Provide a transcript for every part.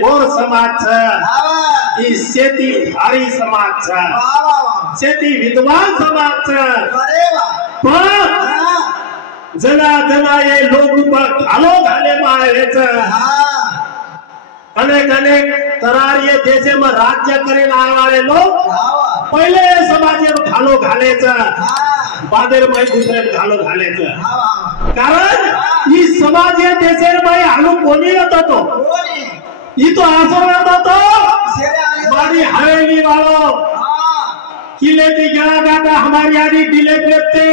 गोर समाज शेती भारी समाज शेती विद्वान समाज जना जना ये लोक घालो घाले मायच अनेक अनेक तरारिये देशे में राज्य करीन आए वाले लोग पहले समाज में घालो घालेच बादेर में दुसरे घालो घालेच कारण ई समाज देशे में हालू कोणी होता तो ये तो आसमान तो हमारी हवेली वालों किले की गला गाता हमारी आदि दिले करते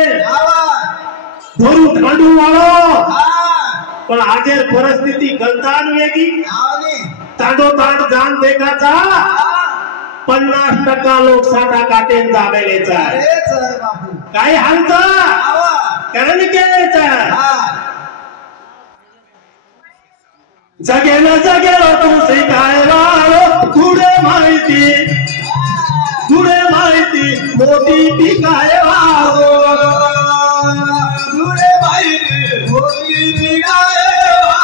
धोरू ठांडू वालों पर आगे परिस्थिति गलतान वेगी तांडो तांड जान देखा था 50% लोग साठा काटे दाबेले काय हालता कारण केलेचा जगेला जगेला तू शिकायला तुडे माहिती मोठी पिकायला तुडे माहिती मोठी पिकायला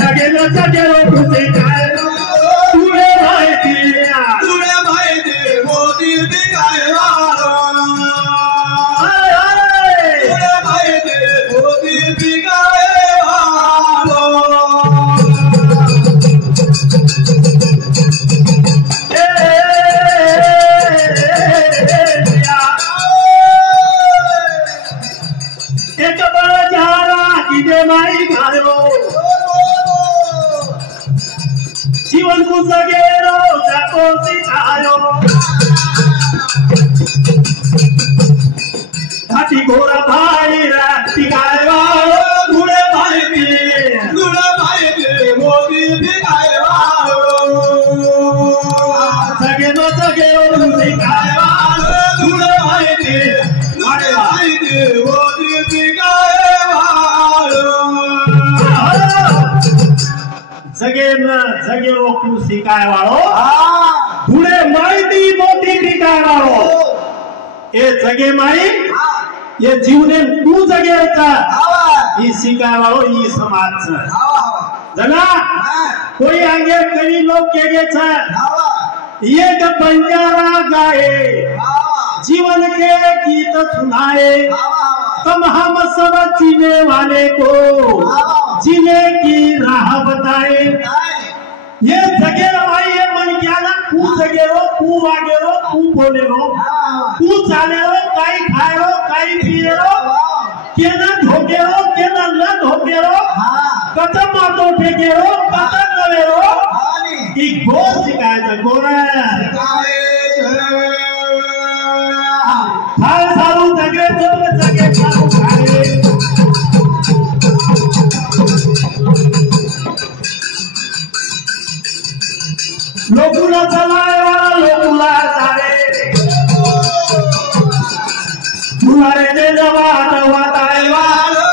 जगेला जगेला तू शिकायला तुडे माहिती मोठी पिकायला जीवन को जगेरो जाको सिखायो घाटी घोड़ा भाई राती गायवा गुड़े भाई भी मोदी भी गायवा जगेरो जगेरो सिखायवा गुड़े भाई भी मोदी भी गायवा जगेरो तू शिकाय वालो पुढे माहिती मोठी शिकाय वालो ए जगे माई ये जीवने तू जगेचा ही शिकाय वालो ही समाज जना कोई आगे कई लोग केगेचा ये का बंजारा गाए जीवन के गीत सुनाए तुम हम सब जीने वाले को जीने की राह बताए ये जगेरो भाई ये मन क्या ना तू जगेरो तू वागेरो तू बोलेरो तू चालेरो काई खाएरो काई पिएरो के ना धोकेरो के ना न धोकेरो कदम मातो फेकेरो कदम नवेरो ई गोर सिखाए गोरा हाल सारू जगे तो जगे सारू खाए लोकुला चलाए वाला लोकुला सारे तुम्हारे ने जवान वाताए वाला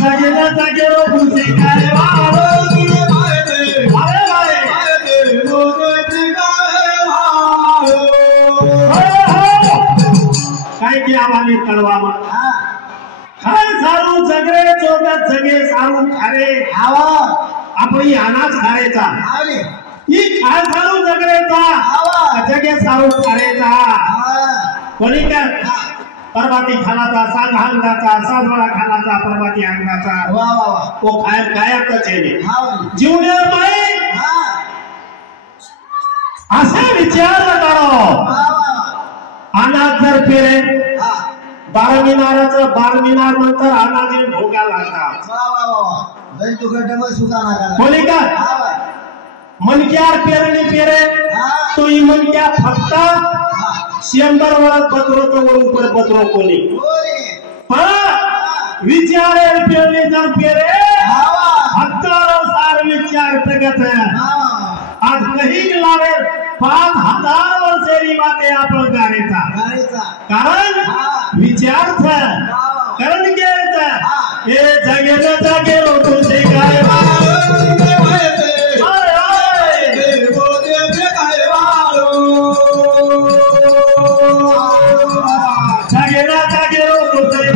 जगेला जगेरो खुशी खाए वाला काय की आवानी कळवा खाय सारू जगरे चोगत जगे सारू खारे आवा आपण यानाच खारेचा ही खाय सारू जगरेचा आवा जगे सारू खारेचा कोणी का परवाती खानाचा सांगांगाचा साजवळा खानाचा परवाती अंगाचा वा वा वा तो खाय कायच आहे जीवने बाई असे विचार करो अनाथ जर फिरे बारमिनाराचं बारमिनार नंतर अनाजे भोगा लागतात बोले का मनक्यार पेरणी पेरे तो ही मनक्या फक्त 100 વર્ષ પત્રો તો ઉપર પત્રો કોની પણ વિચારે પેલે ના પેરે હજારો સાર વિચાર પ્રગટ आज कहीं लावे 5000 वर्षेरी वाते आपण गारेचा कारण विचार था कारण केचा हे जगेला जागे तुझे काय जगेला जागे तुझे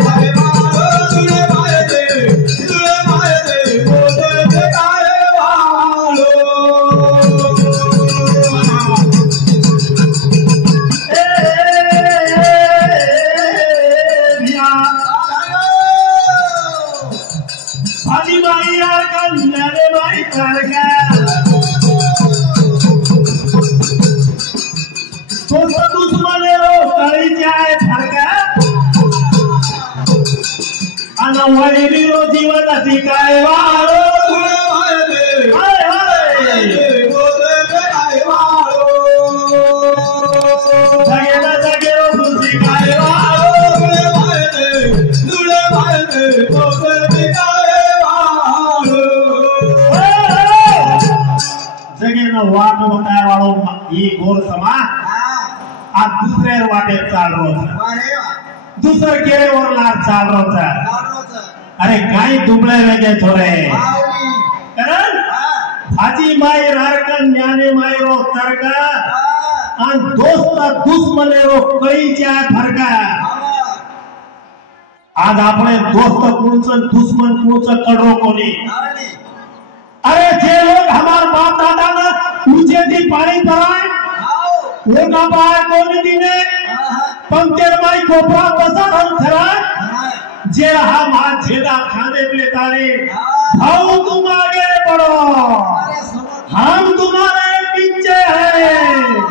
जीवनाची काय वाळो जगेला जागे तुझी काय जगेला वाट होताय वाळो ही घोर समाज आज दुसऱ्या वाटेत चाललो दुसरं केळेवर लाट चाललो अरे काय दुबळे वेगे थोडे कारण भाजी माई रारकन ज्ञाने माई रो तर्क आणि दोस्त दुश्मने रो कळीच्या फरक आज आपले दोस्त कुणचं दुश्मन कुणचं कडरो कोणी अरे जे लोग हमार बाप दादा ना ऊंचे दी पाणी पराय वो ना पाय कोणी दिने पंक्चर माई कोपरा बसा हम खरा जे हम आज छेदा खाने पे तारे हम तुम आगे बढ़ो हम तुम्हारे पीछे हैं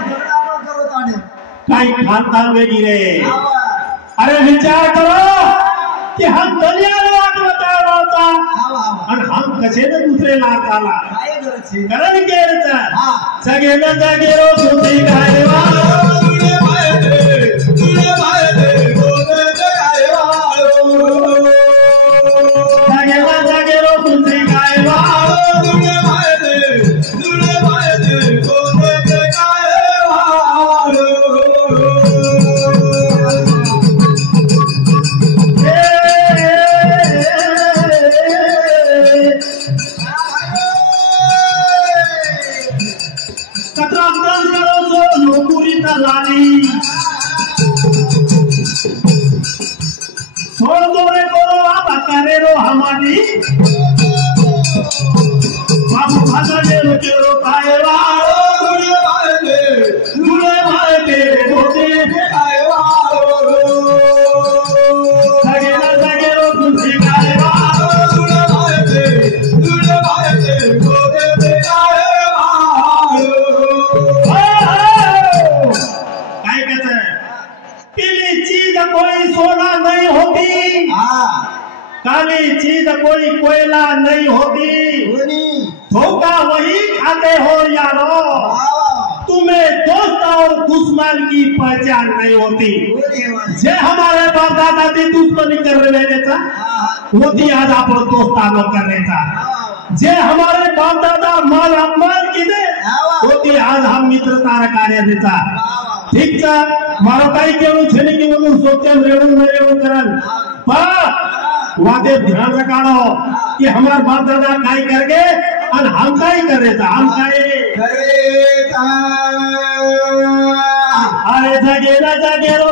कई खानदान में गिरे अरे विचार करो कि हम दुनिया में बता होता और हम कसे न दूसरे लाख आला करण केरचा सगे न जागे रो तुझी काय हमारी बाबू भाषा ने रुके रो पाए वालो दुले भाई तेरे होते आए वालो सगे ना सगे रो तुझी गाए वालो दुले भाई तेरे होते आए वालो काय कहते हैं पीली चीज कोई सोना नहीं होती काली चीज कोई कोयला नहीं होती धोखा वही खाते हो यारो तुम्हें दोस्त और दुश्मन की पहचान नहीं होती जे हमारे बाप दादा ती दुश्मनी कर रहे था होती आज आपण दोस्तानो करण्याचा जे हमारे बाप दादा माल अपमान किदे होती आज हम मित्रता कार्य देता ठीक છે મારો કઈ કેવું છે ને કે હું સોચેમ રેવું કરન वादे ध्यान रखाड़ो कि हमारा बाप दादा काय करके और हम काय करे था हम काय अरे जगे ना जगे रो